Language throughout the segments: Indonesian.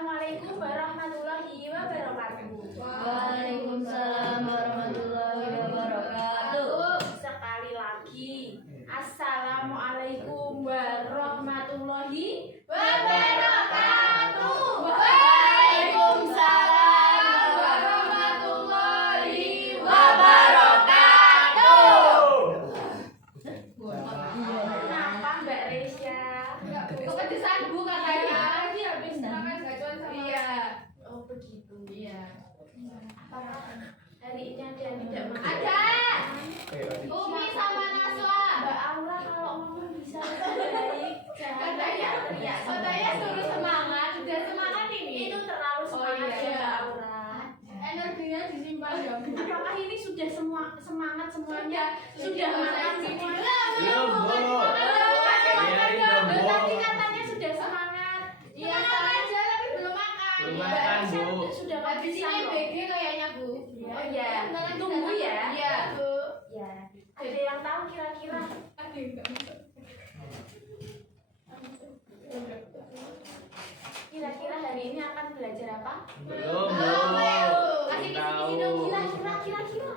Assalamualaikum warahmatullahi wabarakatuh. Waalaikumsalam warahmatullahi wabarakatuh. Sekali lagi, Assalamualaikum warahmatullahi wabarakatuh. Waalaikumsalam warahmatullahi wabarakatuh. Kenapa Mbak Resya? Kepedesan Bu katanya. Tadi habis makan gacuan sama. Iya. Oh begitu. Iya. Apakah hari ini ada yang tidak makan? Ada. Umi sama Naswa. Mbak Aura kalau ngomong bisa lebih baik. Jangan teriak-teriak. Katanya suruh semangat. Udah semangat ini. Itu terlalu semangat iya. ya Mbak Aura. Energinya disimpan ya Bu. Apakah ini sudah semua semangat semuanya? Sudah Sudah makan makan semuanya? Belum, Bu. Tadi katanya sudah semangat. Iya, sama aja tapi belum makan. Belum Mbak makan, Aisyah Bu. Sudah Habis kehabisan ini loh. BG kayaknya Bu. Oh iya. Bentar lagi Tunggu datang. ya. Iya Bu. Ya. Ada yang tahu kira-kira? Ada yang nggak masuk. Kira-kira hari ini akan belajar apa? Belum, Belum, Bu. kasih Tahu. kisi-kisi dong. Kira-kira.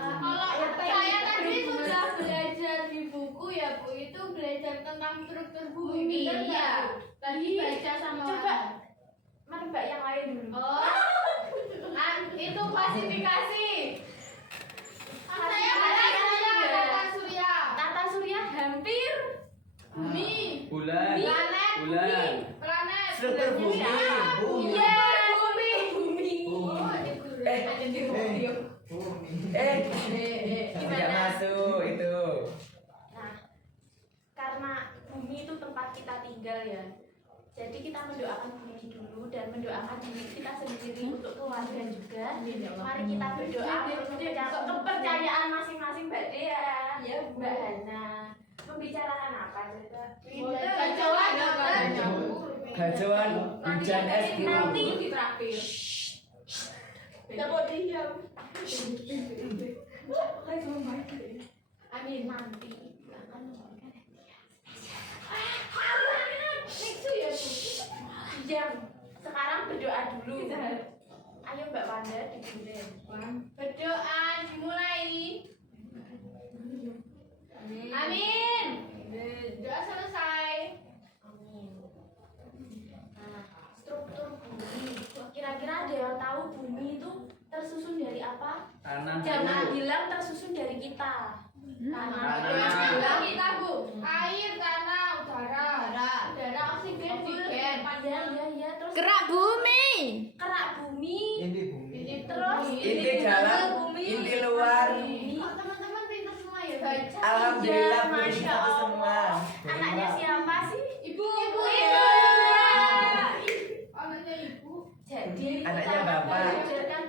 Kalau Apa yang saya kita tadi berhubungan? sudah belajar di buku ya Bu, itu belajar tentang struktur bumi. Bener nggak, Iya. Bu? Tadi baca sama Coba menebak yang lain dulu. Oh, itu klasifikasi. Saya baca tata surya, Tata surya hampir bumi, Bulan. planet, Bulan. planet, Struktur bumi. Bumi. Iya, bumi. Bumi. Oh, ada guru. Eh. Ada di radio. Tidak masuk itu. Nah, karena bumi itu tempat kita tinggal ya. Jadi kita mendoakan bumi dulu dan mendoakan diri kita sendiri untuk keluarga juga. Mari kita berdoa untuk kepercayaan masing-masing Mbak Dea, Iya, Bu. Mbak Hana. Membicarakan apa coba? Kacauan katanya, Bu. Kacauan hujan es Nanti Bu. di terakhir. Kita mau diam. Amin nanti akan memberikan hadiah. Itu ya, Bu. Diam. Sekarang berdoa dulu. Ayo Mbak Wanda dipimpin. Berdoa dimulai. Amin. Doa selesai. Amin. Nah, struktur bumi. Kira-kira ada yang tahu bumi itu tersusun dari apa? Tanah. Jangan bilang tersusun dari kita. Tanah. Bilang kita Bu, air, tanah, udara, oksigen. Ya. Terus Gerak bumi. kerak bumi. Inti bumi. Terus Inti dalam, inti luar. Kok teman-teman pintar semua ya baca? Alhamdulillah Bu, Masya itu Allah. semua. Anaknya siapa sih? Ibu. Iya. Anaknya ibu. Jadi Anaknya kita Bapak. belajarkan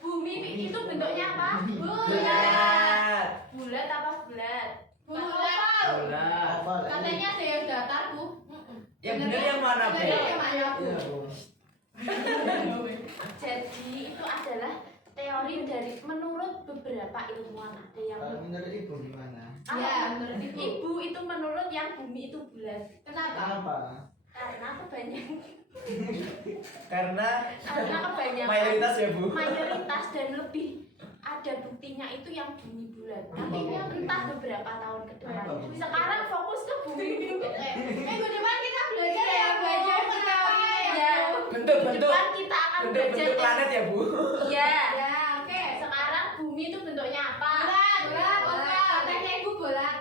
bumi itu bentuknya apa? Bulat. Bulat apa bulat? Bulat. Bulat. Katanya ada yang datar Bu. Yang benar yang mana Bu? Yang mana Bu? Jadi itu adalah teori dari menurut beberapa ilmuwan. Ada yang Menurut ibu gimana? Ya, menurut ibu. Ibu itu menurut yang bumi itu bulat. Kenapa? Apa? Karena kebanyakan Karena mayoritas ya Bu. mayoritas dan lebih ada buktinya itu yang bumi bulat. Tapi entah beberapa tahun ke depan. Sekarang fokus ke bumi. Minggu depan kita belajar ya, belajar teori Ya. Bentuk-bentuk Depan kita akan belajar bentuk-bentuk planet ya Bu. Iya. Ya, oke. Sekarang bumi itu bentuknya apa? Bulat. Katanya ibu bulat.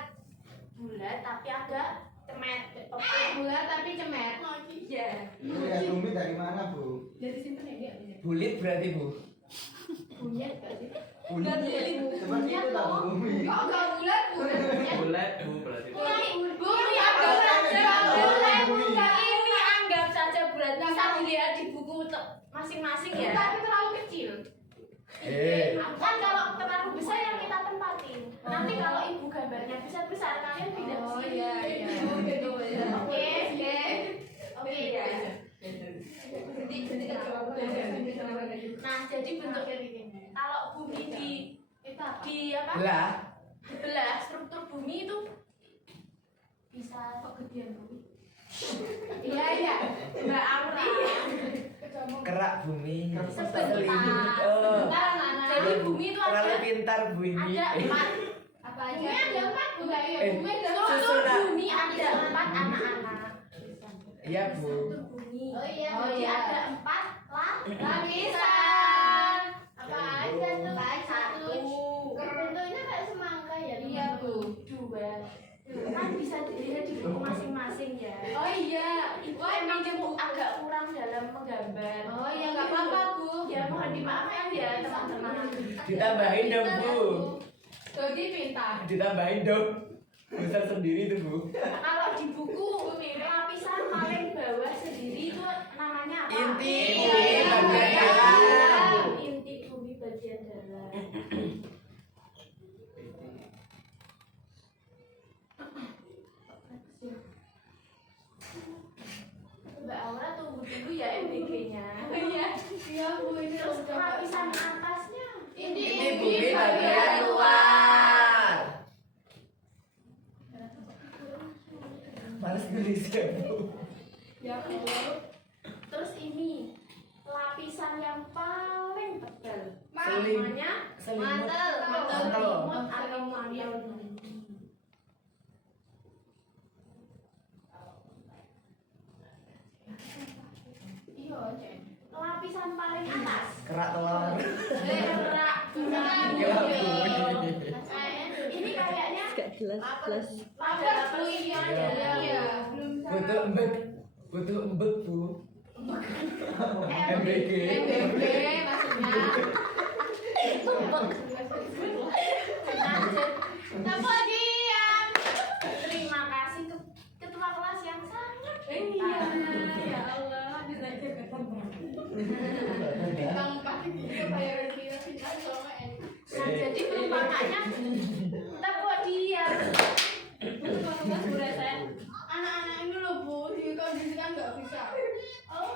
Bulat tapi agak cemet. Bulat tapi cemet. Iya. Ibu ya bumi dari mana bu? Dari simpen ya dia. Bulit berarti Bu. Bulat gak sih? Bulat seperti itu tak bumi. Kok enggak bulat Bu? Bulat Bu berarti. Bumi anggap saja bulat. Ini anggap saja bulat. Bisa dilihat di buku masing-masing ya. Tapi terlalu kecil. Kan kalau terlalu besar yang kita tempatin. Nanti kalau ibu gambarnya besar-besar kalian pindah ke sini. Oke. Oke ya. Nah, jadi bentuk kalau bumi di belah struktur bumi itu bisa Kok gedean bumi? iya Mbak Aura Kerak bumi. sebentar Oh. jadi bumi itu Terlalu ada pintar bumi. empat Apa aja? Bumi ada 4 Bu. Ya, bumi ada struktur Susunan. bumi ada 4 anak-anak Iya, Bu. struktur bumi Oh iya. jadi ada 4 lapisan. Apa aja tuh? satu Bentuknya kayak semangka ya? Iya, Bu. dua kan bisa dilihat di buku masing-masing ya Oh iya. itu emang agak kurang dalam menggambar Oh iya, enggak apa-apa, Bu. ya mohon dimaafkan ya teman-teman Ditambahin dong, Bu. Dodi minta. Ditambahin dong. Besar sendiri tuh, Bu. kalau di buku lapisan paling bawah sendiri itu namanya apa? Inti Iya, bagian iya. dalam. Inti bumi bagian dalam. Mbak Aura tunggu dulu ya MBG-nya. Iya. Iya, Bu. Ini Terus lapisan atasnya. Ini bumi bagian luar. Males nulis ya, Bu. Ya, Bu. Terus ini lapisan yang paling tebal. Selim. Namanya Selimut. Mantel. selimut atau mantel. Iya, Cek. Lapisan paling atas. Kerak telur. Kerak Iya, Bu. Ini kayaknya Gak jelas. pada Bu, iya. Iya. Iya. Belum Butuh embek. Butuh embek, Bu. MBG. MBB maksudnya. Apa diam? Terima kasih ke ketua kelas yang sangat Iya, pintar. ya Allah, bisa jaga Bang pasti kita bayaran dia kita sama Nah, jadi perumpamaannya kita buat dia. anak-anak ini loh Bu, dikondisikan nggak bisa. Oh,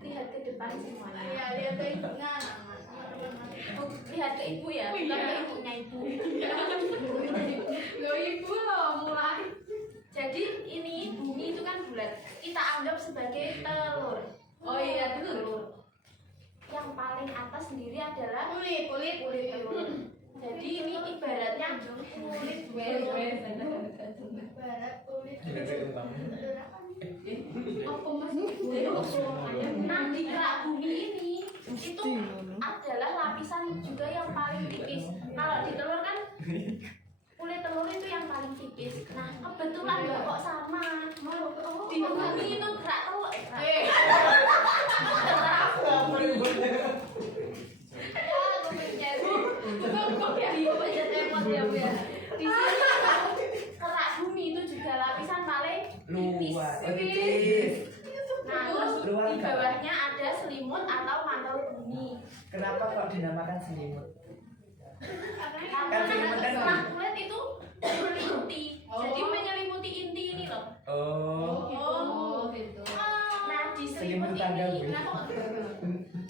lihat ke depan semuanya. Ya lihat ibunya anak-anak. Oh, lihat ke ibu ya, bukan ke ibunya ibu. Lo ibu loh mulai. Jadi ini bumi itu kan bulat. Kita anggap sebagai telur. Oh iya telur. Yang paling atas sendiri adalah Kulit telur. Jadi ini ibaratnya kulit telur. Barat kulit. Oh, Apa maksudnya? Nah, di kerak bumi ini itu adalah lapisan juga yang paling tipis. Kalau di telur kan kulit telur itu yang paling tipis. Nah, kebetulan nggak kok sama. Di bumi itu kerak telur. Di sini kerak bumi itu juga lapisan paling tipis. Luar. Oh, tipis. Nah, terus di bawahnya ada selimut atau mantel bumi. Kenapa kok dinamakan selimut? Karena setelah kulit itu menyelimuti, jadi menyelimuti inti ini loh. Oh. Oh gitu. Nah, di selimut Selimut tangga, ini, Bu. nah kok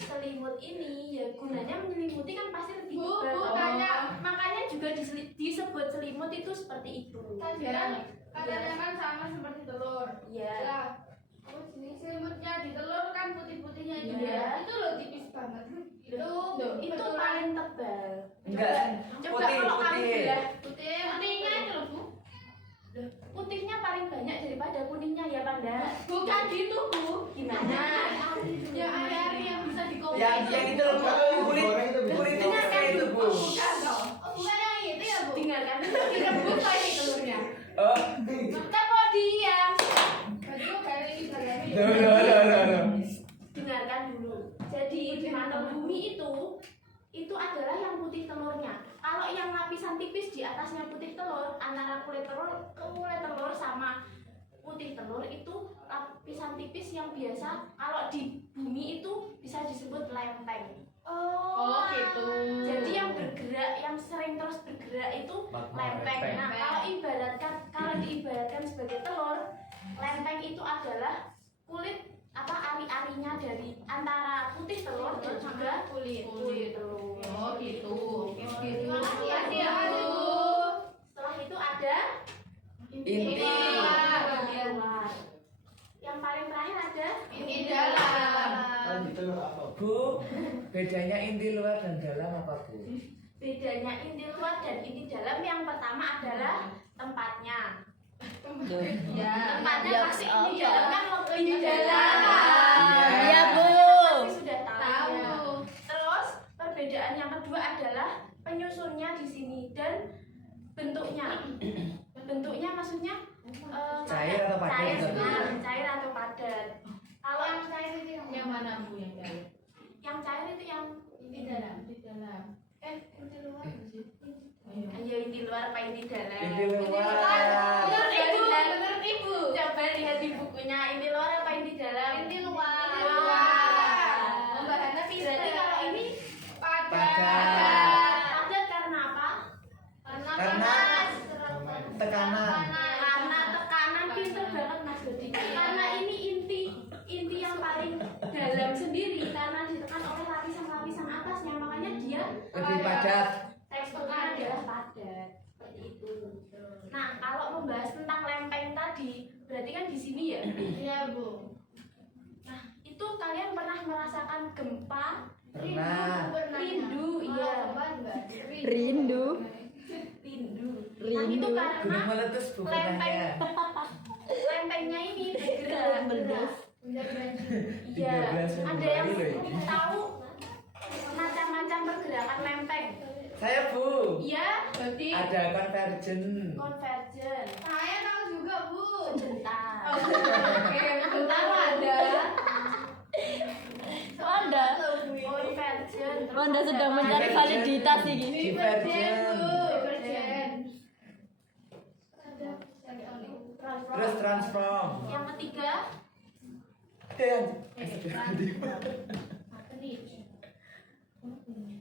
selimut ini ya gunanya menyelimuti kan pasti lebih Bu, tebal. Bu, tanya. Makanya juga disebut selimut itu seperti itu. Tadi kan katanya kan sama seperti telur. Iya. Lah, oh jenis selimutnya di telur kan putih-putihnya itu Iya. ya. Itu loh tipis banget. Itu paling tebal. Enggak. Coba kalau kamu Putih. belah Putihnya itu loh Bu. putihnya paling banyak daripada kuningnya ya Panda. Bukan gitu Bu. Gimana? Ya air yang bisa dikompres. Yang itu loh, kulitnya kayak itu, Bu. Bukan dong. Oh bukan yang itu ya Bu. Dengarkan Direbus lagi telurnya. Oh. kita mau diam. Baju kayak ini bagami. Loh. Dengarkan dulu. Jadi di mantel bumi itu adalah yang putih telurnya. Kalau yang lapisan tipis di atasnya putih telur, antara kulit telur sama putih telur itu lapisan tipis yang biasa kalau di bumi itu bisa disebut lempeng. Oh gitu. Jadi yang bergerak, yang sering terus bergerak itu lempeng. Nah, kalau diibaratkan sebagai telur, lempeng itu adalah kulit ari-arinya dari antara putih telur dan juga kulit. kulit telur. Oh gitu. Gitu Bedanya inti luar dan dalam apa, Bu? Bedanya inti luar dan inti dalam yang pertama adalah tempatnya. Tempatnya pasti inti dalam kan lebih dalam. Iya, Bu. Pasti sudah tahu. Ya. Terus perbedaan yang kedua adalah penyusunnya di sini dan bentuknya. Bentuknya maksudnya Cair atau padat? cair atau padat. Kalau Yang cair itu yang mana Bu yang cair? yang cair itu yang Di dalam. Inti luar sih. ayo inti luar apa inti dalam? Inti luar. Menurut Ibu, menurut Ibu. Coba lihat di bukunya inti luar apa inti dalam? Inti luar. Inti luar. Pembahasannya Berarti kalau ini Padat. padat karena apa? Karena tekanan. Karena tekanan pinter banget Mas Dodi. Karena ini inti yang paling dalam sendiri karena ditekan oleh lapisan-lapisan atasnya makanya dia Lebih padat. teksturnya adalah padat seperti itu. Nah kalau membahas tentang lempeng tadi berarti kan di sini ya. Iya Bu. Nah itu kalian pernah merasakan gempa? Pernah. Rindu, iya. Rindu. Rindu. Nah itu Gunung karena meletus bukannya. lempengnya ini bergerak. Iya, 13 ada yang Februari loh ini. tahu macam-macam pergerakan lempeng. Saya, Bu. Iya, berarti Ada convergen. convergen. Saya tahu juga Bu. Sebentar. Oke, bentar ada. Anda. Convergen. terus Anda ada sedang mencari convergen. validitas ini. Divergen. Divergen. Transform. Terus transform. Yang ketiga,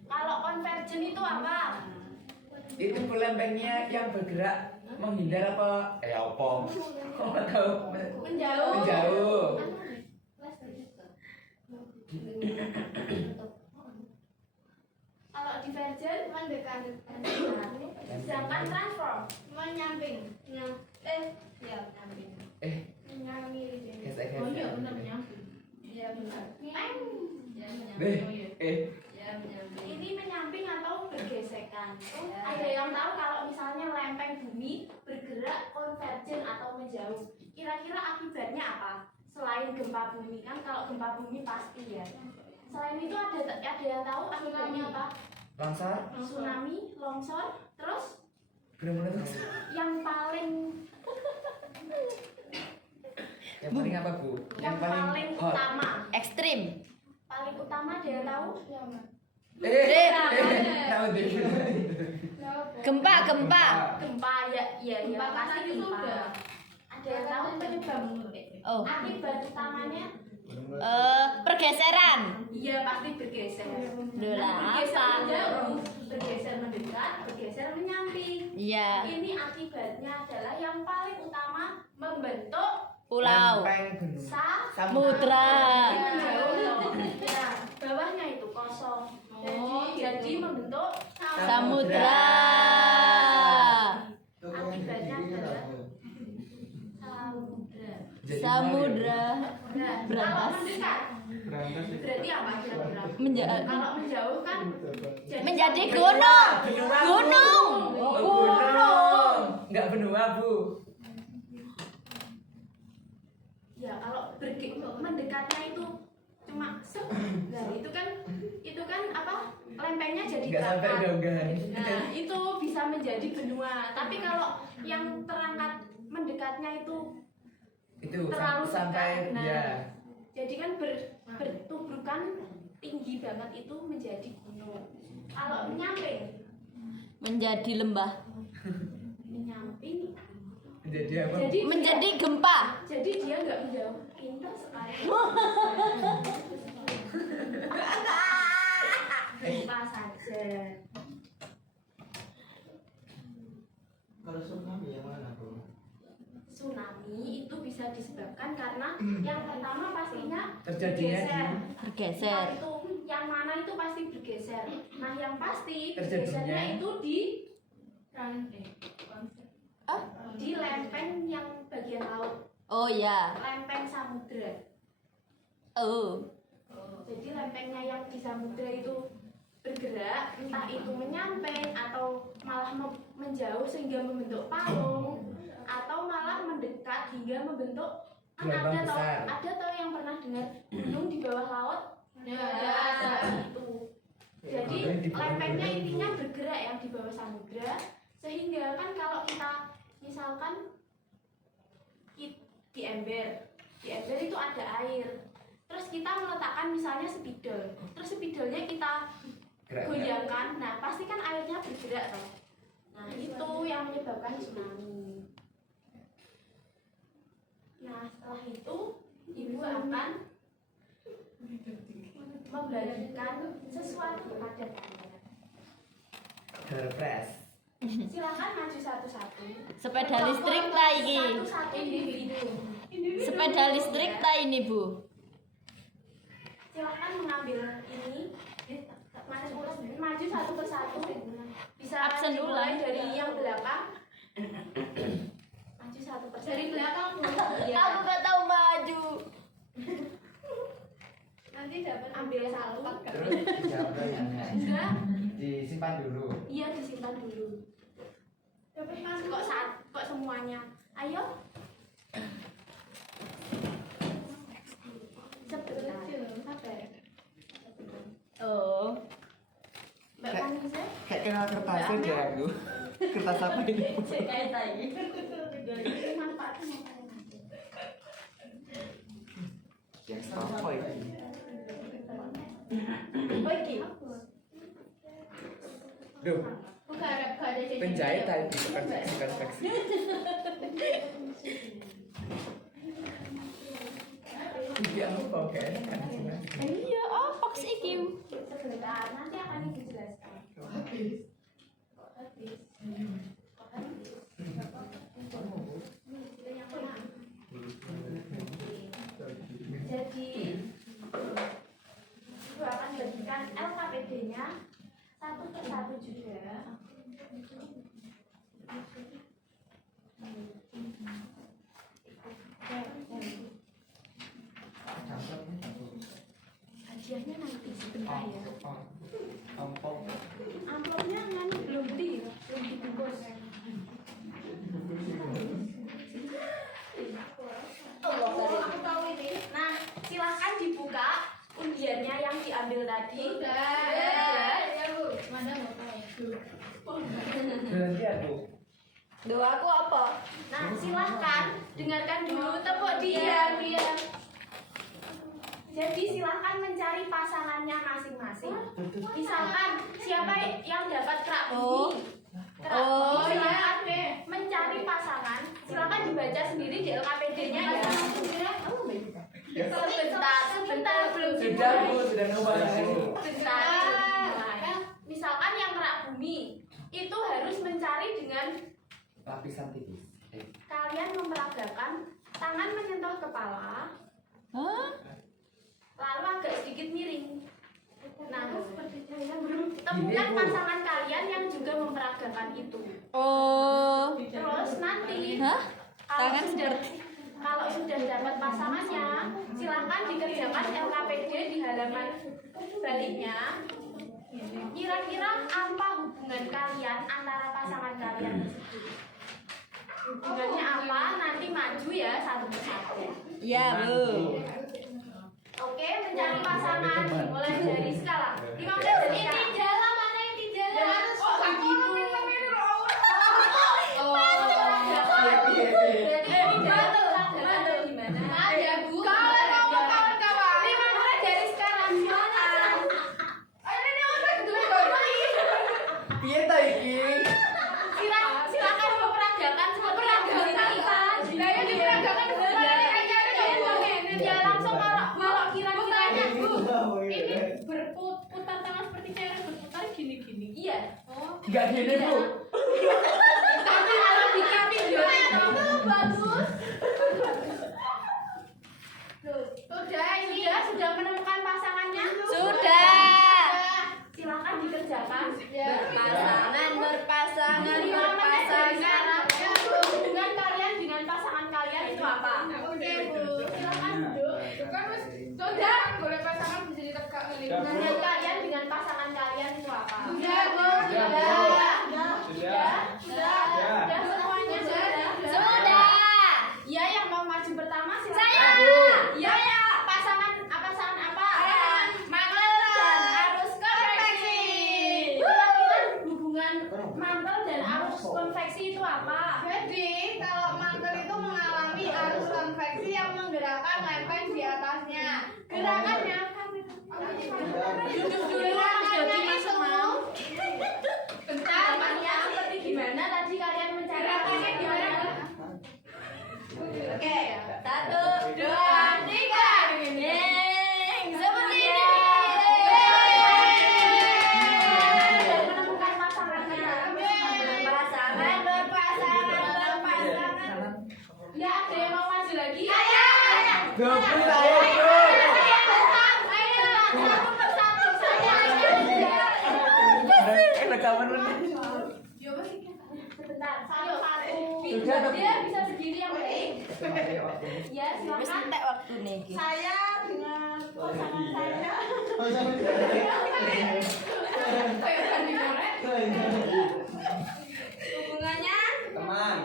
kalau convergen itu apa? Itu lempengnya yang bergerak menghindar apa? Apa? Kok nggak tahu? Menjauh. Menjauh. Kalau divergen Mendekati. sedangkan transform Menyamping. ya nyamping. Menyambi. Gesek-gesek. Oh iya benar menyamping. Iya benar. Ini menyamping atau bergesekan. Ada yang tahu kalau misalnya lempeng bumi bergerak konvergen atau menjauh. Kira-kira akibatnya apa? Selain gempa bumi kan kalau gempa bumi pasti ya. Selain itu ada yang tahu akibatnya apa? Longsor. Tsunami, longsor, terus Gunung meletus. yang paling Yang paling apa, Bu? yang paling hot. utama. Ekstrim. Paling utama ada yang tahu? Tahu deh. Gempa. Gempa ya Gempa pasti kan itu gempa. udah. Ada yang tahu penyebab Oh. akibat utamanya? Pergeseran. Iya pasti bergeser. Dola Bergeser apa? menjauh, bergeser mendekat, bergeser menyamping. Iya. Ini akibatnya adalah yang paling utama membentuk Pulau. Lempeng gunung. Samudra. menjauh loh. Nah, bawahnya itu kosong. Jadi membentuk Samudra. Akibatnya adalah samudra. Samudra. Nah, Berantas. kalau mendekat berarti apa kira-kira? Kalau menjauh kan Menjadi gunung. Gunung. Gunung. Enggak benua, Bu. Ya kalau mendekatnya itu cuma nah itu kan apa lempengnya jadi Enggak sampai terangkat. donggan. Nah itu bisa menjadi benua. Tapi kalau yang terangkat mendekatnya itu Itu terlalu sampai dekat, nah, ya. jadi kan bertubrukan tinggi banget itu menjadi gunung. Kalau menyamping Menjadi menyamping Jadi apa? Menjadi gempa. jadi dia nggak menjauh. Pintar sekali. Gempa saja. Kalau tsunami yang mana, Bu? Tsunami itu bisa disebabkan karena yang pertama pastinya Terjadinya Bergeser. Nah, itu yang mana itu pasti bergeser. Nah, yang pasti Terjadinya. bergesernya itu di lempeng yang bagian laut, Oh ya. lempeng samudra. Oh. Jadi lempengnya yang di samudra itu bergerak, entah itu menyamping atau malah menjauh sehingga membentuk palung, atau malah mendekat hingga membentuk Gelombang besar. ada tau yang pernah dengar gunung di bawah laut? Ada itu. Jadi lempengnya intinya bergerak yang di bawah samudra, sehingga kan kalau kita misalkan di ember itu ada air, terus kita meletakkan misalnya spidol, terus spidolnya kita goyangkan, nah pasti kan airnya bergerak toh. Nah itu yang menyebabkan tsunami. Nah setelah itu ibu akan membagikan sesuatu kepada kalian. Surprise. Silakan maju satu-satu. Sepeda listrik ta iki. Satu-satu individu. Sepeda listrik ta ini, Bu? Silahkan mengambil ini, maju satu persatu. Bisa Absen dimulai ulang. dari yang belakang. Maju satu persatu. Dari belakang Bu. Iya. Aku gak tahu maju. Nanti dapat Ambil satu. Terus dijawab pertanyaannya. Enggak. Disimpan dulu. Iya disimpan dulu. Kok semuanya? Ayo. Sebentar. Sabar. Oh. Mbak Vanessa. Kayak kenal kertasnya deh aku. Kertas apa ini? Kayak tadi. Manfaatnya apa? Yang apa ini? Oh, iki. Duh, Bukan ada jajan. penjahit tadi bukan seksi. Iya, apa kayaknya kan sebenarnya. Iya, apa sih iki? Sebentar, nanti akan dijelaskan. Jadi, ibu akan bagikan LKPD-nya satu persatu juga. Hadiahnya nanti sebentar ya. Amplopnya kan belum dibungkus. Aku tahu ini. Nah, silahkan dibuka undiannya yang diambil tadi. Udah. Udah. Ya Bu. Mana mau tahu? Berarti aku. Doa aku apa? Nah, silahkan dengarkan dulu, tepuk diam. Jadi silahkan mencari pasangannya masing-masing. Misalkan siapa yang dapat kerak Oh. bumi, kerak Oh, bumi, ya. silahkan mencari pasangan. Silahkan dibaca sendiri di LKPD-nya ya. Sebentar belum Sudah dimulai. Bu, sudah nyoba lagi. Sebentar. Misalkan yang kerak bumi itu harus mencari dengan Lapisan tipis. kalian memperagakan tangan menyentuh kepala, Hah? lalu agak sedikit miring. Nah, temukan pasangan kalian yang juga memperagakan itu. Oh. Terus nanti Hah? kalau Tangan sudah dapat pasangannya, silahkan dikerjakan LKPD di halaman baliknya. Kira-kira apa hubungan kalian antara pasangan kalian tersebut? Hubungannya apa? Nanti maju ya satu persatu. Ya, Bu. Oke, mencari pasangan mulai dari sekarang. 15 dari sekarang. Jalan mana yang di jalan? Kok begitu? Oh. Berarti ini jalan gimana? Ada Bu. Kawan-kawan. 15 dari sekarang. Silakan. Piye ta iki? Silakan memperagakan seperti yang ini. Saya diperagakan Ya langsung kalau kira-kiranya ini berputar tangan seperti cewek berputar gini-gini. iya. Oh. Enggak gini Bu. Tapi kalau bikin video itu bagus. Sudah ini. Sudah menemukan pasangannya? Sudah. Silakan dikerjakan. Berpasangan. Hubungan kalian dengan pasangan kalian itu apa? Oke Bu. Silakan duduk. Kan sudah boleh pasangan bisa apa? Sudah, Bu. Sudah, Bu. Sudah. Sudah semuanya sudah. Sudah. Ya, yang mau maju pertama silakan. Saya. Ya, pasangan apa? Mantel dan arus konveksi. Kira-kira hubungan mantel dan arus konveksi itu apa? Jadi, kalau mantel itu mengalami arus konveksi yang menggerakkan lempeng di atasnya. Gerakannya Duduk dulu, Mas Dodi masuk mau. Bentar, Mania seperti gimana tadi kalian mencari Gerakannya gimana? Oke, 1, 2, 3. Neng, seperti ini. dan menemukan pasangannya. Pasangan berpasangan. Ya, ada yang mau maju lagi? Gabung saya, Bro. Rekaman mana? Sebentar, ayo. Sudah, tapi- Dia bisa berdiri yang baik. Ya, Wis silakan. entek waktu niki. Saya dengan pasangan saya. Hubungannya Teman.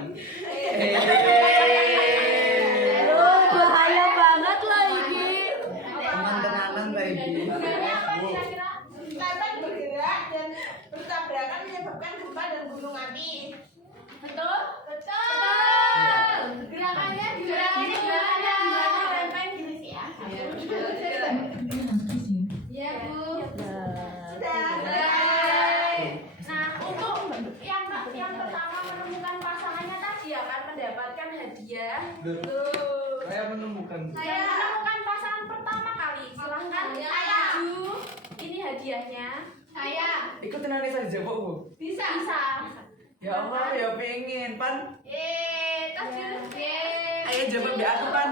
Aduh, bahaya banget loh ini. Teman tenanan lagi. hubungannya apa kira-kira? Lempeng bergerak dan bertabrakan menyebabkan gempa dan gunung api. Betul? Betul. Gerakannya Gerakannya gimana? gimana? Lempeng gini sih ya. Ya, Bu. Nah, untuk yang pertama menemukan pasangannya tadi akan mendapatkan hadiah. Tuh. Saya menemukan. Yang menemukan pasangan pertama kali, silahkan Saya. maju. Ini hadiahnya. Saya Ikutin Anissa jawab, Bu. Bisa. Ya Allah, ya pengen, Pan. Tas dulu. Ayo jawab di aku, Pan.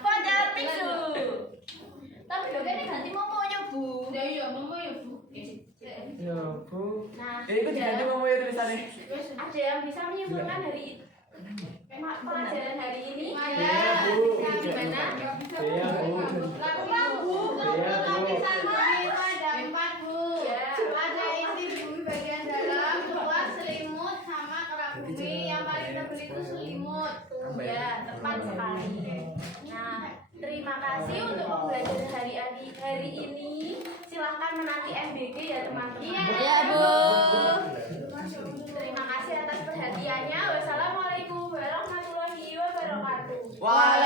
Pada piksu. Tapi lo kan ganti momonya, Bu. Ya, iya, Mama ya, Bu. Ya, Bu. Nah, Ya, itu diganti mau ya tulisannya. ada yang bisa menyimpulkan dari pelajaran hari ini? Ada. Gimana? Iya, Bu. Lagu-lagu, lapisan bumi ada 4, Bu. Ya. Ada inti bumi bagian dalam, luar selimut sama kerak bumi. Yang paling tebal itu selimut. Ya, tepat sekali. Nah, terima kasih untuk pembelajaran hari ini. Silahkan menanti MBG ya teman-teman. Iya, Bu. Terima kasih atas perhatiannya. Wassalamualaikum warahmatullahi wabarakatuh. Wah.